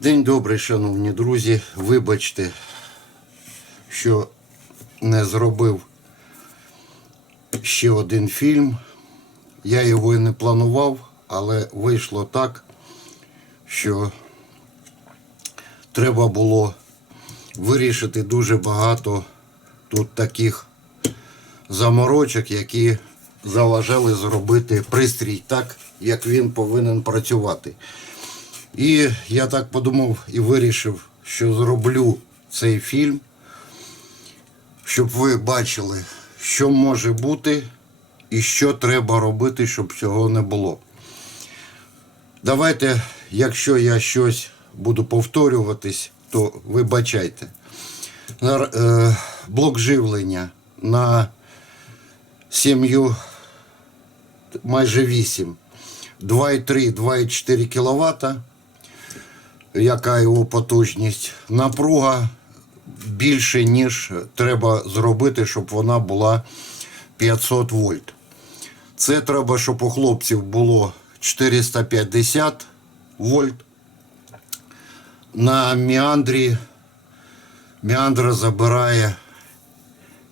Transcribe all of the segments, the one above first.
День добрий, шановні друзі. Вибачте, що не зробив ще один фільм. Я його і не планував, але вийшло так, що треба було вирішити дуже багато тут таких заморочок, які заважали зробити пристрій так, як він повинен працювати. І я так подумав і вирішив, що зроблю цей фільм, щоб ви бачили, що може бути і що треба робити, щоб цього не було. Давайте, якщо я щось буду повторюватись, то вибачайте. Е, Блок живлення на сім'ю майже 8. 2,3, 2,4 кВт. Яка його потужність? Напруга більше, ніж треба зробити, щоб вона була 500 вольт. Це треба, щоб у хлопців було 450 вольт. На міандрі міандра забирає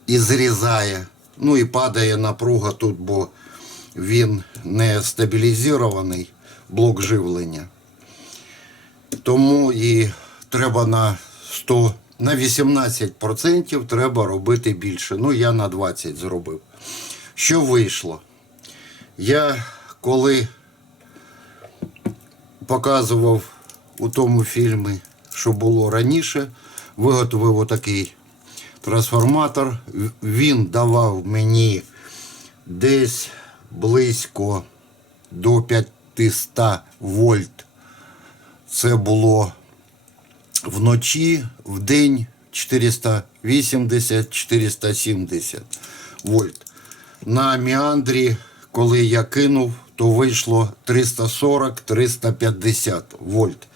і зрізає. Ну і падає напруга тут, бо він не стабілізований блок живлення. Тому і треба на 100, на 18% треба робити більше. Ну, я на 20 зробив. Що вийшло? Я коли показував у тому фільмі, що було раніше, виготовив отакий трансформатор. Він давав мені десь близько до 500 вольт. Це було вночі, в день 480-470 вольт. На міандрі, коли я кинув, то вийшло 340-350 вольт.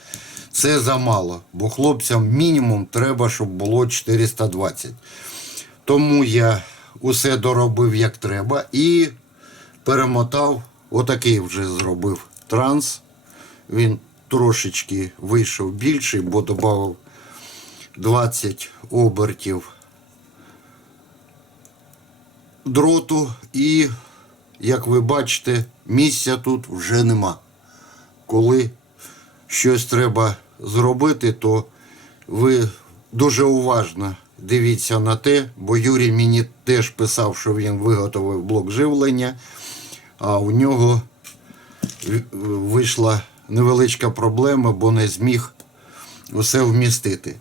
Це замало, бо хлопцям мінімум треба, щоб було 420. Тому я усе доробив як треба і перемотав, отакий вже зробив транс. Він трошечки вийшов більший, бо додав 20 обертів дроту і, як ви бачите, місця тут вже нема. Коли щось треба зробити, то ви дуже уважно дивіться на те, бо Юрій мені теж писав, що він виготовив блок живлення, а у нього вийшла невеличка проблема, бо не зміг усе вмістити.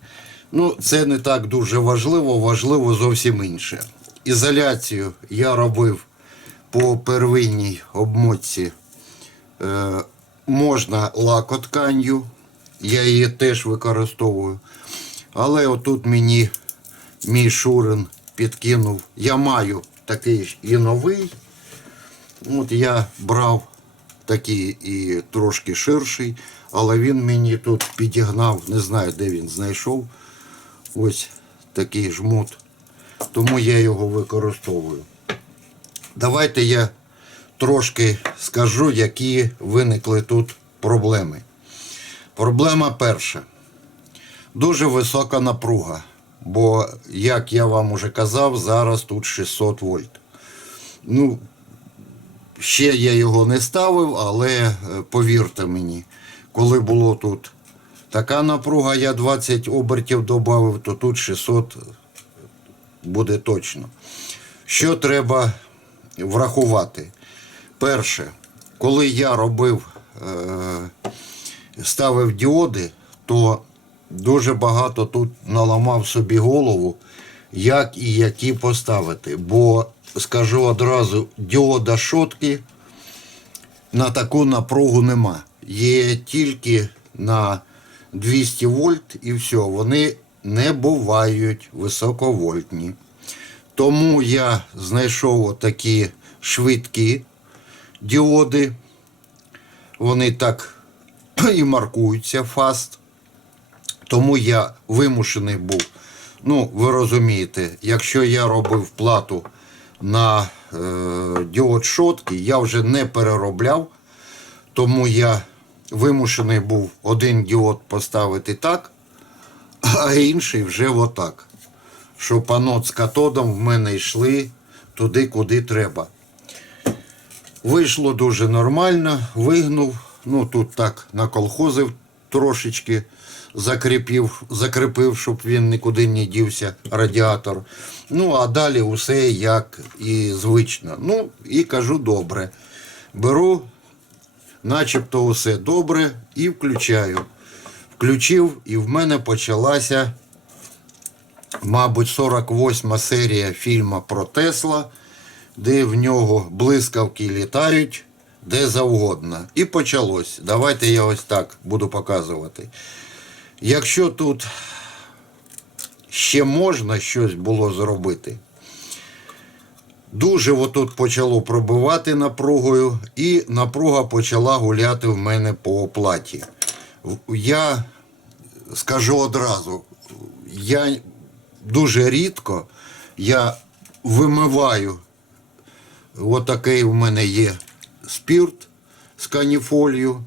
Ну, це не так дуже важливо, важливо зовсім інше. Ізоляцію я робив по первинній обмотці. Е, можна лакотканью, я її теж використовую. Але отут мені мій Шурин підкинув. Я маю такий і новий. От я брав такий і трошки ширший, але він мені тут підігнав, не знаю, де він знайшов. Ось такий жмут. Тому я його використовую. Давайте я трошки скажу, які виникли тут проблеми. Проблема перша. Дуже висока напруга. Бо, як я вам уже казав, зараз тут 600 вольт. Ну, Ще я його не ставив, але е, повірте мені, коли було тут така напруга, я 20 обертів додав, то тут 600 буде точно. Що треба врахувати? Перше, коли я робив, е, ставив діоди, то дуже багато тут наламав собі голову, як і які поставити. Бо скажу одразу, діода шотки на таку напругу нема. Є тільки на 200 вольт і все. Вони не бувають високовольтні. Тому я знайшов такі швидкі діоди. Вони так і маркуються фаст. Тому я вимушений був. Ну, ви розумієте, якщо я робив плату на е, діод шотки, я вже не переробляв, тому я вимушений був один діод поставити так, а інший вже отак. Щоб анод з катодом в мене йшли туди, куди треба. Вийшло дуже нормально, вигнув. Ну тут так наколхозив трошечки, закріпив, закріпив, щоб він нікуди не дівся, радіатор. Ну, а далі усе як і звично. Ну, і кажу добре. Беру, начебто усе добре, і включаю. Включив, і в мене почалася, мабуть, 48 серія фільму про Тесла де в нього блискавки літають де завгодно. І почалось. Давайте я ось так буду показувати. Якщо тут ще можна щось було зробити, дуже отут почало пробивати напругою, і напруга почала гуляти в мене по оплаті. Я скажу одразу, я дуже рідко я вимиваю Отакий в мене є спірт з каніфолію.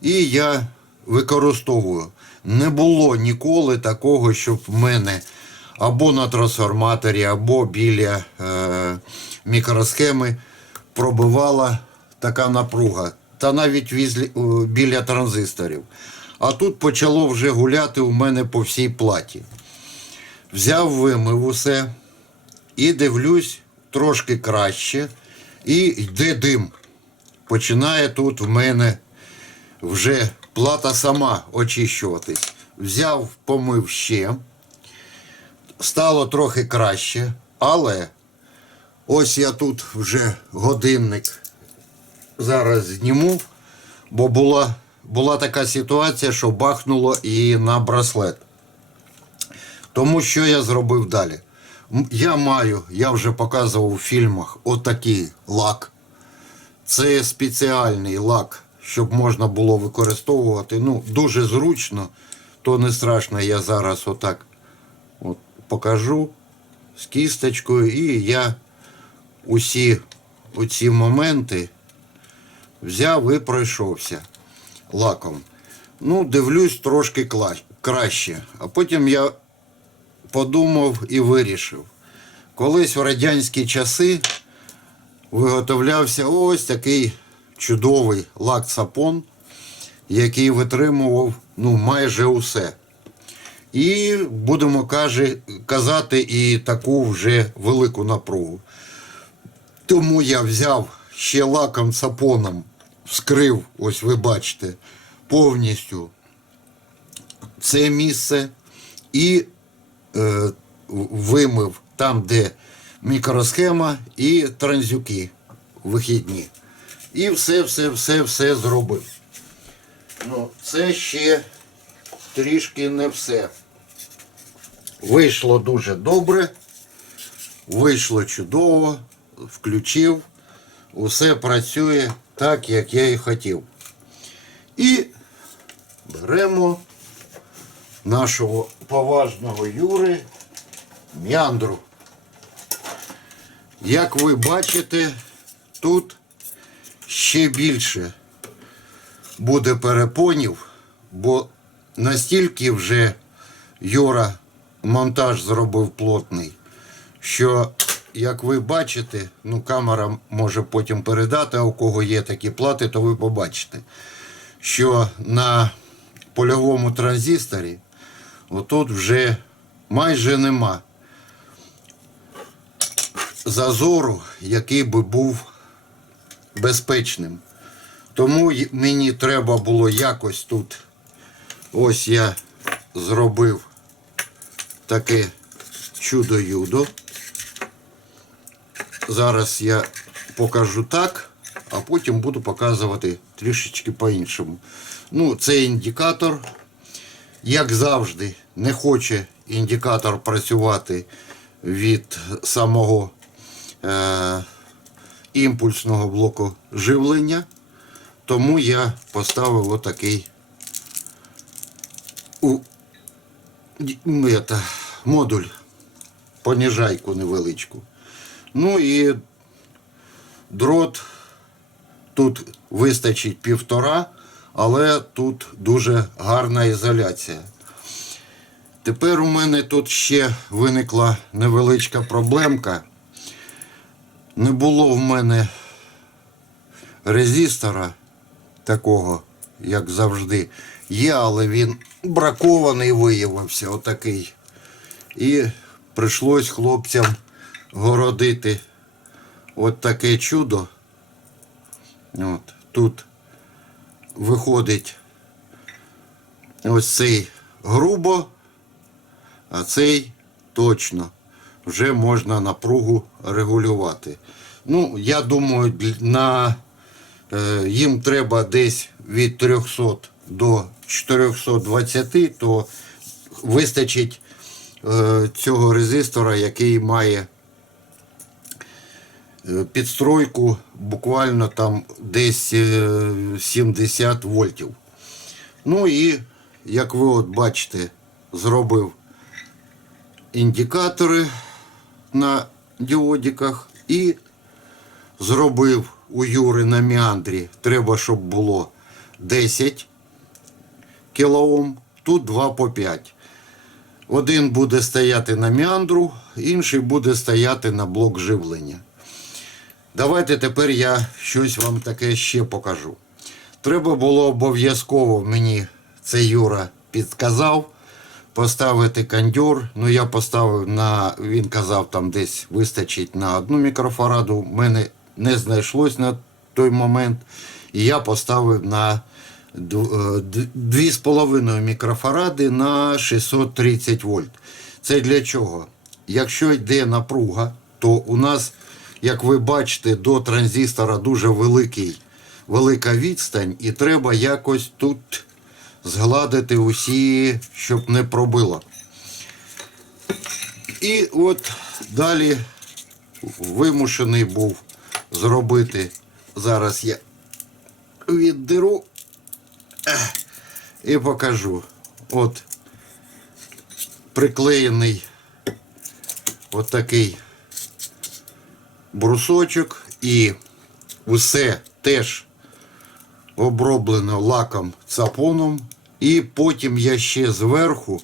І я використовую. Не було ніколи такого, щоб в мене або на трансформаторі, або біля е, мікросхеми пробивала така напруга. Та навіть візлі, о, біля транзисторів. А тут почало вже гуляти у мене по всій платі. Взяв, вимив усе і дивлюсь трошки краще. І йде дим. Починає тут в мене вже плата сама очищуватись. Взяв, помив ще. Стало трохи краще, але ось я тут вже годинник зараз зніму, бо була, була така ситуація, що бахнуло і на браслет. Тому що я зробив далі? Я маю, я вже показував у фільмах, отакий лак. Це спеціальний лак, щоб можна було використовувати. Ну, дуже зручно, то не страшно. Я зараз отак от покажу з кісточкою, і я усі оці моменти взяв і пройшовся лаком. Ну, дивлюсь трошки краще. А потім я подумав і вирішив. Колись в радянські часи виготовлявся ось такий чудовий лак-сапон, який витримував ну, майже усе. І будемо каже, казати і таку вже велику напругу. Тому я взяв ще лаком сапоном, вскрив, ось ви бачите, повністю це місце і е, вимив там, де мікросхема і транзюки вихідні. І все, все, все, все зробив. Ну, це ще трішки не все. Вийшло дуже добре, вийшло чудово, включив, усе працює так, як я і хотів. І беремо нашого поважного Юри М'яндру. Як ви бачите, тут ще більше буде перепонів, бо настільки вже Юра монтаж зробив плотний, що, як ви бачите, ну камера може потім передати, а у кого є такі плати, то ви побачите, що на польовому транзисторі отут вже майже нема зазору, який би був безпечним. Тому мені треба було якось тут. Ось я зробив таке чудо-юдо. Зараз я покажу так, а потім буду показувати трішечки по-іншому. Ну, це індикатор. Як завжди, не хоче індикатор працювати від самого е, імпульсного блоку живлення. Тому я поставив отакий у, это, модуль, поніжайку невеличку. Ну і дрот тут вистачить півтора, але тут дуже гарна ізоляція. Тепер у мене тут ще виникла невеличка проблемка. Не було в мене резистора такого, як завжди. Є, але він бракований виявився, отакий. І прийшлось хлопцям городити от таке чудо. От, тут виходить ось цей грубо, а цей точно. Вже можна напругу регулювати. Ну, я думаю, на, е, їм треба десь від 300 до 420, то вистачить е, цього резистора, який має е, підстройку буквально там десь е, 70 вольтів. Ну і як ви от бачите, зробив індикатори на діодиках і зробив у Юри на міандрі. Треба, щоб було 10 кОм, тут 2 по 5. Один буде стояти на міандру, інший буде стояти на блок живлення. Давайте тепер я щось вам таке ще покажу. Треба було обов'язково мені це Юра підказав поставити кондьор. Ну я поставив на, він казав, там десь вистачить на одну мікрофараду. У мене не знайшлось на той момент. І я поставив на ду- е, д- 2,5 мікрофаради на 630 вольт. Це для чого? Якщо йде напруга, то у нас, як ви бачите, до транзистора дуже великий, велика відстань, і треба якось тут згладити усі, щоб не пробило. І от далі вимушений був зробити. Зараз я віддеру і покажу. От приклеєний от такий брусочок і усе теж оброблено лаком цапоном. І потім я ще зверху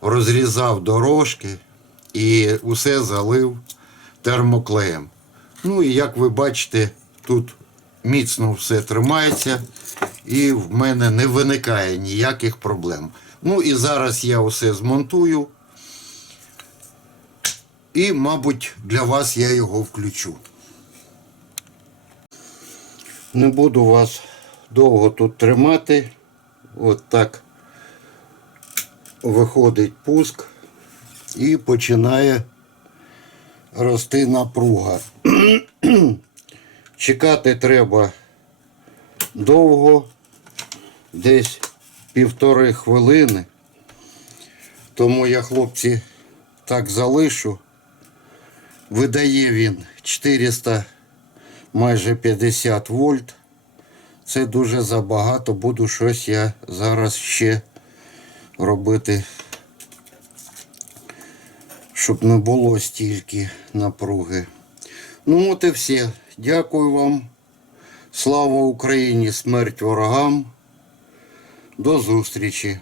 розрізав дорожки і усе залив термоклеєм. Ну і як ви бачите, тут міцно все тримається і в мене не виникає ніяких проблем. Ну і зараз я усе змонтую. І, мабуть, для вас я його включу. Не буду вас довго тут тримати. От так виходить пуск і починає рости напруга. Чекати треба довго, десь півтори хвилини. Тому я, хлопці, так залишу. Видає він 400 майже 50 вольт. Це дуже забагато. Буду щось я зараз ще робити, щоб не було стільки напруги. Ну от і все. Дякую вам. Слава Україні! Смерть ворогам. До зустрічі!